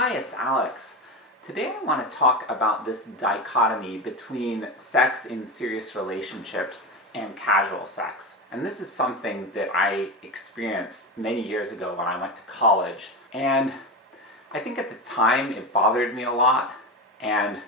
Hi, it's Alex. Today I want to talk about this dichotomy between sex in serious relationships and casual sex. And this is something that I experienced many years ago when I went to college. And I think at the time it bothered me a lot, and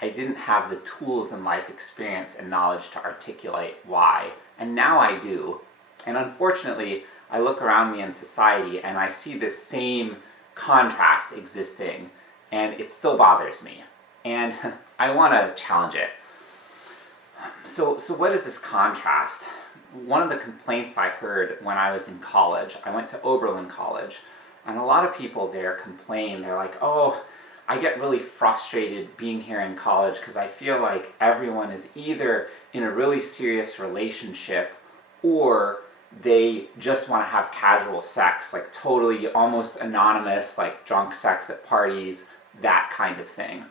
I didn't have the tools and life experience and knowledge to articulate why. And now I do. And unfortunately, I look around me in society and I see this same contrast existing, and it still bothers me. And I want to challenge it. So what is this contrast? One of the complaints I heard when I was in college, I went to Oberlin College, and a lot of people there complain. They're like, oh, I get really frustrated being here in college because I feel like everyone is either in a really serious relationship or they just want to have casual sex, like totally almost anonymous, like drunk sex at parties, that kind of thing.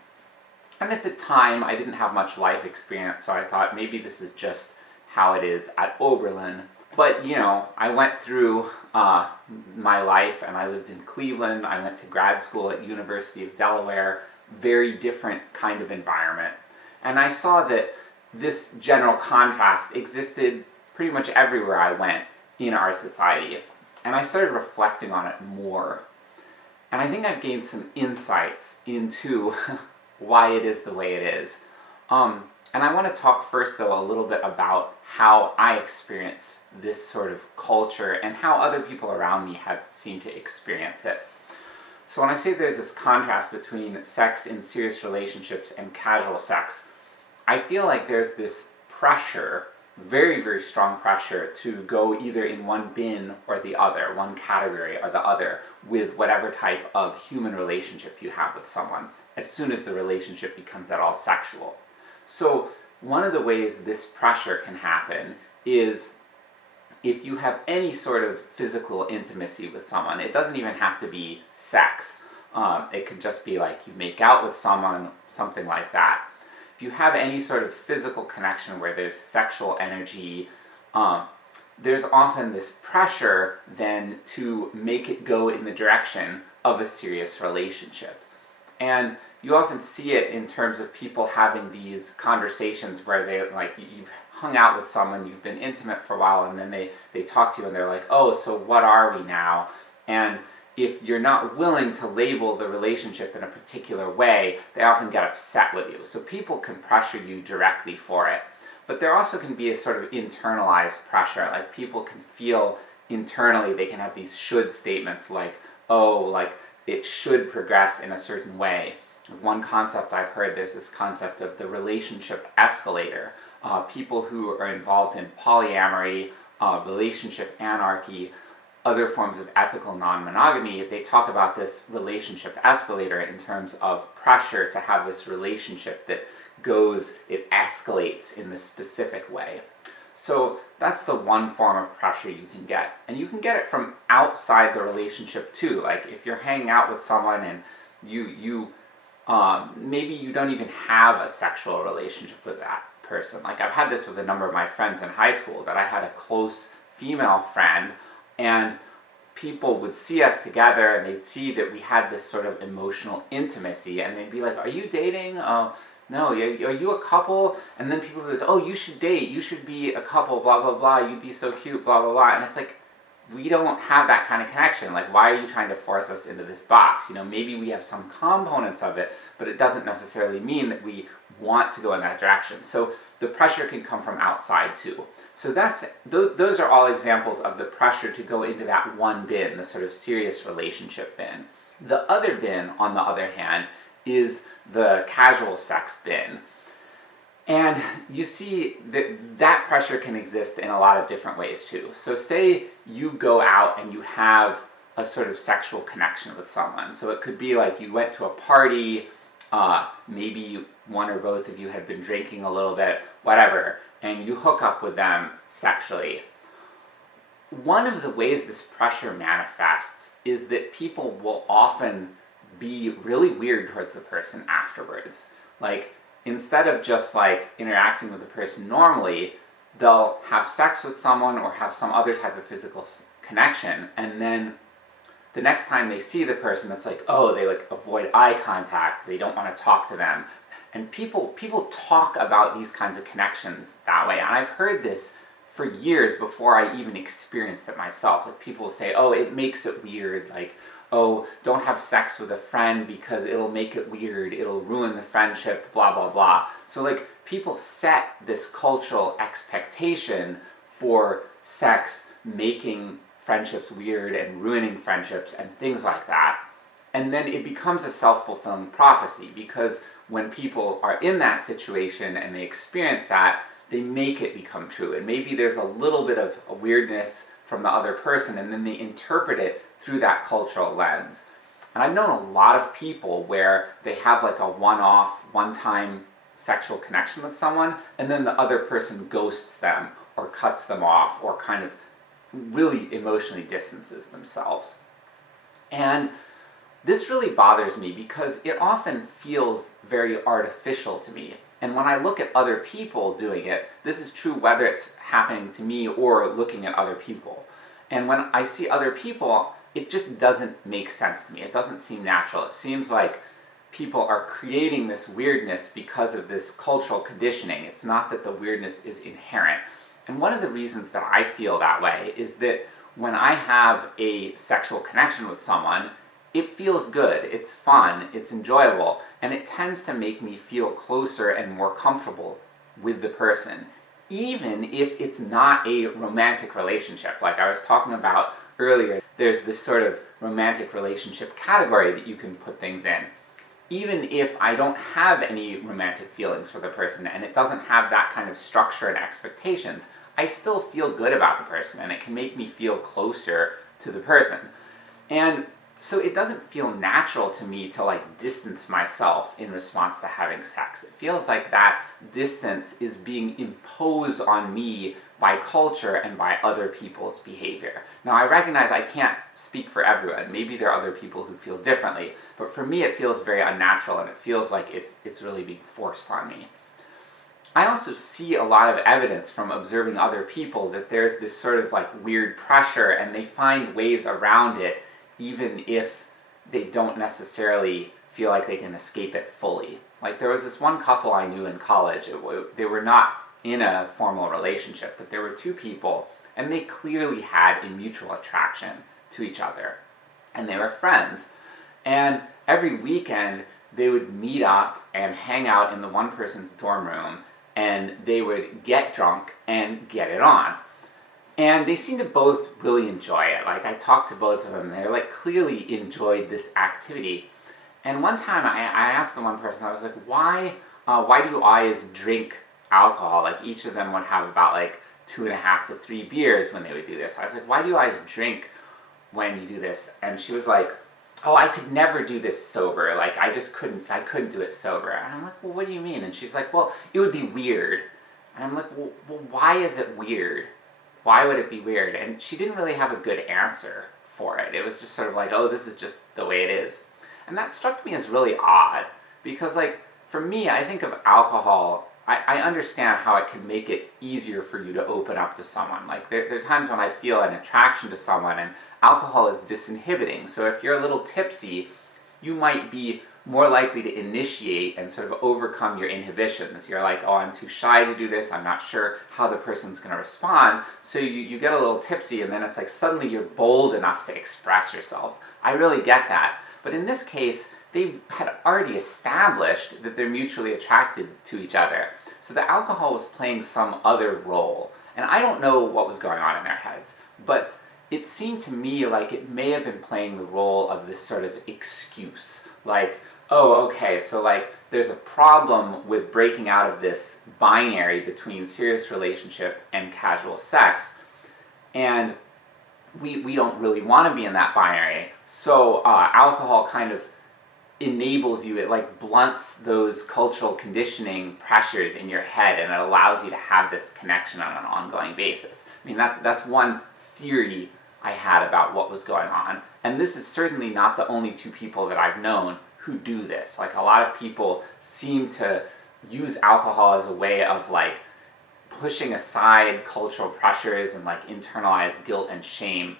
And at the time, I didn't have much life experience, so I thought maybe this is just how it is at Oberlin. But, I went through my life, and I lived in Cleveland. I went to grad school at University of Delaware, very different kind of environment. And I saw that this general contrast existed pretty much everywhere I went in our society. And I started reflecting on it more. And I think I've gained some insights into why it is the way it is. And I want to talk first, though, a little bit about how I experienced this sort of culture and how other people around me have seemed to experience it. So when I say there's this contrast between sex in serious relationships and casual sex, I feel like there's this pressure, very, very strong pressure, to go either in one bin or the other, one category or the other, with whatever type of human relationship you have with someone, as soon as the relationship becomes at all sexual. So one of the ways this pressure can happen is if you have any sort of physical intimacy with someone. It doesn't even have to be sex. It could just be like you make out with someone, something like that. If you have any sort of physical connection where there's sexual energy, there's often this pressure then to make it go in the direction of a serious relationship. And you often see it in terms of people having these conversations where you've hung out with someone, you've been intimate for a while, and then they talk to you and they're like, oh, so what are we now? And if you're not willing to label the relationship in a particular way, they often get upset with you. So people can pressure you directly for it. But there also can be a sort of internalized pressure. Like people can feel internally, they can have these should statements like, oh, like it should progress in a certain way. One concept I've heard, there's this concept of the relationship escalator. People who are involved in polyamory, relationship anarchy, other forms of ethical non-monogamy, they talk about this relationship escalator in terms of pressure to have this relationship that it escalates in this specific way. So that's the one form of pressure you can get. And you can get it from outside the relationship too. Like if you're hanging out with someone and maybe you don't even have a sexual relationship with that person. Like I've had this with a number of my friends in high school, that I had a close female friend, and people would see us together and they'd see that we had this sort of emotional intimacy, and they'd be like, are you dating? No, are you a couple? And then people would be like, oh, you should date, you should be a couple, blah, blah, blah, you'd be so cute, blah, blah, blah. And it's like, we don't have that kind of connection. Like, why are you trying to force us into this box? Maybe we have some components of it, but it doesn't necessarily mean that we want to go in that direction. So the pressure can come from outside too. So those are all examples of the pressure to go into that one bin, the sort of serious relationship bin. The other bin, on the other hand, is the casual sex bin. And you see that pressure can exist in a lot of different ways too. So say you go out and you have a sort of sexual connection with someone. So it could be like you went to a party, maybe one or both of you had been drinking a little bit, whatever, and you hook up with them sexually. One of the ways this pressure manifests is that people will often be really weird towards the person afterwards. Like, instead of just like interacting with the person normally, they'll have sex with someone or have some other type of physical connection, and then the next time they see the person, it's like, oh, they like avoid eye contact, they don't want to talk to them. And people talk about these kinds of connections that way. And I've heard this for years before I even experienced it myself. Like people say, oh, it makes it weird. Like, oh, don't have sex with a friend because it'll make it weird. It'll ruin the friendship, blah, blah, blah. So like people set this cultural expectation for sex making friendships weird and ruining friendships and things like that. And then it becomes a self-fulfilling prophecy, because when people are in that situation and they experience that, they make it become true. And maybe there's a little bit of a weirdness from the other person, and then they interpret it through that cultural lens. And I've known a lot of people where they have like a one-off, one-time sexual connection with someone, and then the other person ghosts them or cuts them off or kind of really emotionally distances themselves. And this really bothers me because it often feels very artificial to me. And when I look at other people doing it, this is true whether it's happening to me or looking at other people. And when I see other people, it just doesn't make sense to me. It doesn't seem natural. It seems like people are creating this weirdness because of this cultural conditioning. It's not that the weirdness is inherent. And one of the reasons that I feel that way is that when I have a sexual connection with someone, it feels good, it's fun, it's enjoyable, and it tends to make me feel closer and more comfortable with the person, even if it's not a romantic relationship. Like I was talking about earlier, there's this sort of romantic relationship category that you can put things in. Even if I don't have any romantic feelings for the person and it doesn't have that kind of structure and expectations, I still feel good about the person, and it can make me feel closer to the person. And so it doesn't feel natural to me to like distance myself in response to having sex. It feels like that distance is being imposed on me by culture and by other people's behavior. Now I recognize I can't speak for everyone. Maybe there are other people who feel differently, but for me it feels very unnatural, and it feels like it's really being forced on me. I also see a lot of evidence from observing other people that there's this sort of like weird pressure, and they find ways around it even if they don't necessarily feel like they can escape it fully. Like there was this one couple I knew in college. They were not in a formal relationship, but there were two people, and they clearly had a mutual attraction to each other. And they were friends. And every weekend they would meet up and hang out in the one person's dorm room, and they would get drunk and get it on. And they seemed to both really enjoy it. Like I talked to both of them, and they like clearly enjoyed this activity. And one time I asked the one person, I was like, why do you always drink alcohol? Like each of them would have about like 2.5 to 3 beers when they would do this. I was like, why do you always drink when you do this? And she was like, oh, I could never do this sober. Like I couldn't do it sober. And I'm like, well, what do you mean? And she's like, well, it would be weird. And I'm like, well, why is it weird? Why would it be weird? And she didn't really have a good answer for it. It was just sort of like, oh, this is just the way it is. And that struck me as really odd, because like, for me, I think of alcohol, I understand how it can make it easier for you to open up to someone. Like there are times when I feel an attraction to someone, and alcohol is disinhibiting. So if you're a little tipsy, you might be more likely to initiate and sort of overcome your inhibitions. You're like, oh, I'm too shy to do this, I'm not sure how the person's going to respond, so you get a little tipsy, and then it's like suddenly you're bold enough to express yourself. I really get that. But in this case, they had already established that they're mutually attracted to each other. So the alcohol was playing some other role. And I don't know what was going on in their heads, but it seemed to me like it may have been playing the role of this sort of excuse. Like, oh, okay, so like there's a problem with breaking out of this binary between serious relationship and casual sex, and we don't really want to be in that binary, so alcohol kind of enables you, it like blunts those cultural conditioning pressures in your head, and it allows you to have this connection on an ongoing basis. I mean, that's one theory I had about what was going on, and this is certainly not the only two people that I've known who do this. Like a lot of people seem to use alcohol as a way of like pushing aside cultural pressures and like internalized guilt and shame.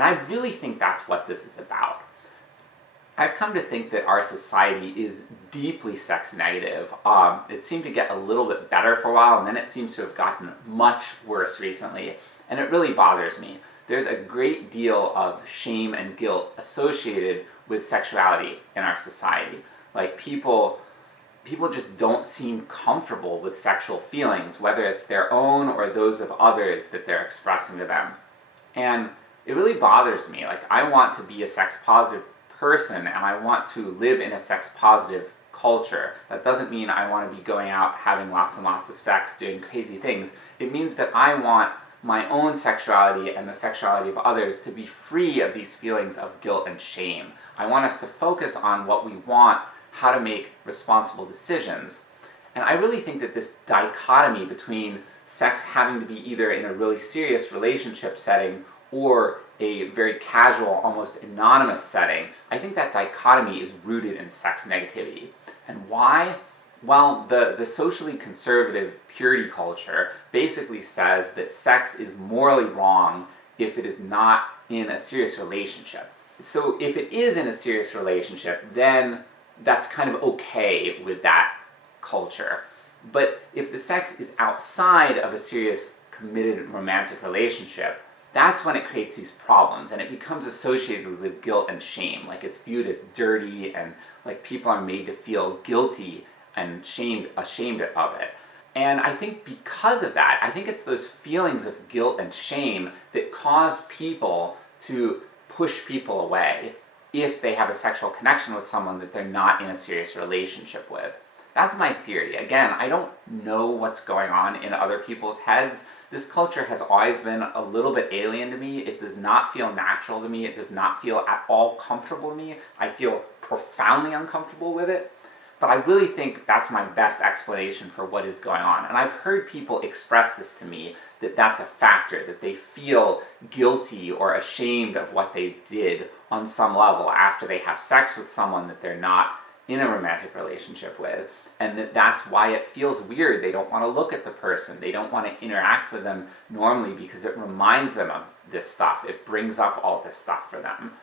And I really think that's what this is about. I've come to think that our society is deeply sex negative. It seemed to get a little bit better for a while, and then it seems to have gotten much worse recently, and it really bothers me. There's a great deal of shame and guilt associated with sexuality in our society. Like people just don't seem comfortable with sexual feelings, whether it's their own or those of others that they're expressing to them. And it really bothers me. Like, I want to be a sex positive person, and I want to live in a sex positive culture. That doesn't mean I want to be going out having lots and lots of sex, doing crazy things. It means that I want my own sexuality and the sexuality of others to be free of these feelings of guilt and shame. I want us to focus on what we want, how to make responsible decisions. And I really think that this dichotomy between sex having to be either in a really serious relationship setting or a very casual, almost anonymous setting, I think that dichotomy is rooted in sex negativity. And why? Well, the socially conservative purity culture basically says that sex is morally wrong if it is not in a serious relationship. So if it is in a serious relationship, then that's kind of okay with that culture. But if the sex is outside of a serious, committed, romantic relationship, that's when it creates these problems, and it becomes associated with guilt and shame. Like, it's viewed as dirty, and like people are made to feel guilty and ashamed of it. And I think because of that, I think it's those feelings of guilt and shame that cause people to push people away if they have a sexual connection with someone that they're not in a serious relationship with. That's my theory. Again, I don't know what's going on in other people's heads. This culture has always been a little bit alien to me. It does not feel natural to me. It does not feel at all comfortable to me. I feel profoundly uncomfortable with it. But I really think that's my best explanation for what is going on. And I've heard people express this to me, that that's a factor, that they feel guilty or ashamed of what they did on some level after they have sex with someone that they're not in a romantic relationship with, and that's why it feels weird. They don't want to look at the person. They don't want to interact with them normally because it reminds them of this stuff. It brings up all this stuff for them.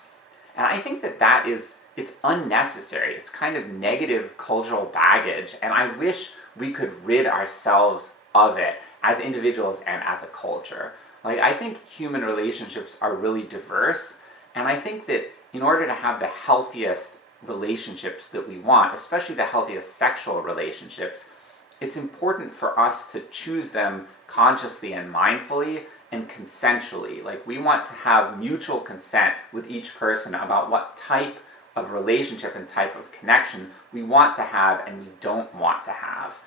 And I think that it's unnecessary. It's kind of negative cultural baggage, and I wish we could rid ourselves of it as individuals and as a culture. Like, I think human relationships are really diverse, and I think that in order to have the healthiest relationships that we want, especially the healthiest sexual relationships, it's important for us to choose them consciously and mindfully and consensually. Like, we want to have mutual consent with each person about what type of relationship and type of connection we want to have and we don't want to have.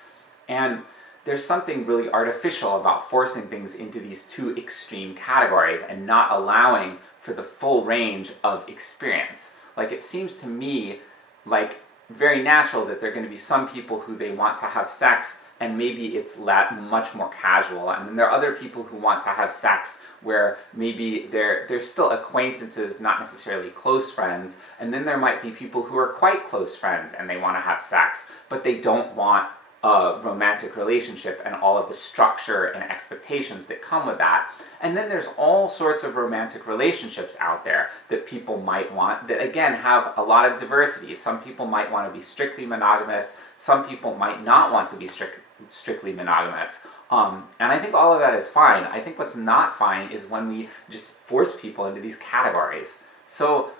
And there's something really artificial about forcing things into these two extreme categories and not allowing for the full range of experience. Like, it seems to me like very natural that there are going to be some people who they want to have sex and maybe it's much more casual, and then there are other people who want to have sex where maybe they're still acquaintances, not necessarily close friends, and then there might be people who are quite close friends and they want to have sex, but they don't want a romantic relationship and all of the structure and expectations that come with that. And then there's all sorts of romantic relationships out there that people might want that, again, have a lot of diversity. Some people might want to be strictly monogamous. Some people might not want to be strictly monogamous. And I think all of that is fine. I think what's not fine is when we just force people into these categories. So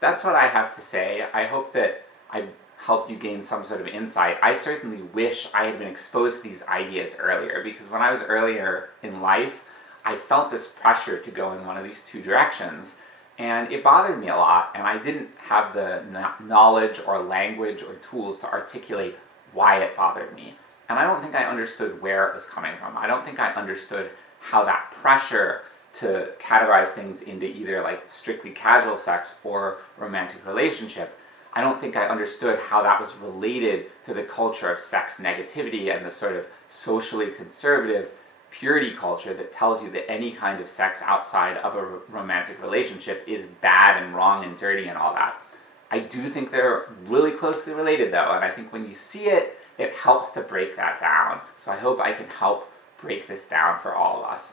that's what I have to say. I hope that I helped you gain some sort of insight. I certainly wish I had been exposed to these ideas earlier, because when I was earlier in life, I felt this pressure to go in one of these two directions, and it bothered me a lot, and I didn't have the knowledge or language or tools to articulate why it bothered me. And I don't think I understood where it was coming from. I don't think I understood how that pressure to categorize things into either like strictly casual sex or romantic relationship, I don't think I understood how that was related to the culture of sex negativity and the sort of socially conservative purity culture that tells you that any kind of sex outside of a romantic relationship is bad and wrong and dirty and all that. I do think they're really closely related though, and I think when you see it, it helps to break that down. So I hope I can help break this down for all of us.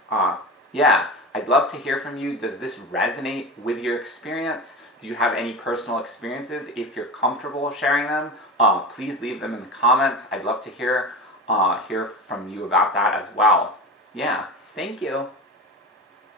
I'd love to hear from you. Does this resonate with your experience? Do you have any personal experiences? If you're comfortable sharing them, please leave them in the comments. I'd love to hear from you about that as well. Yeah, thank you.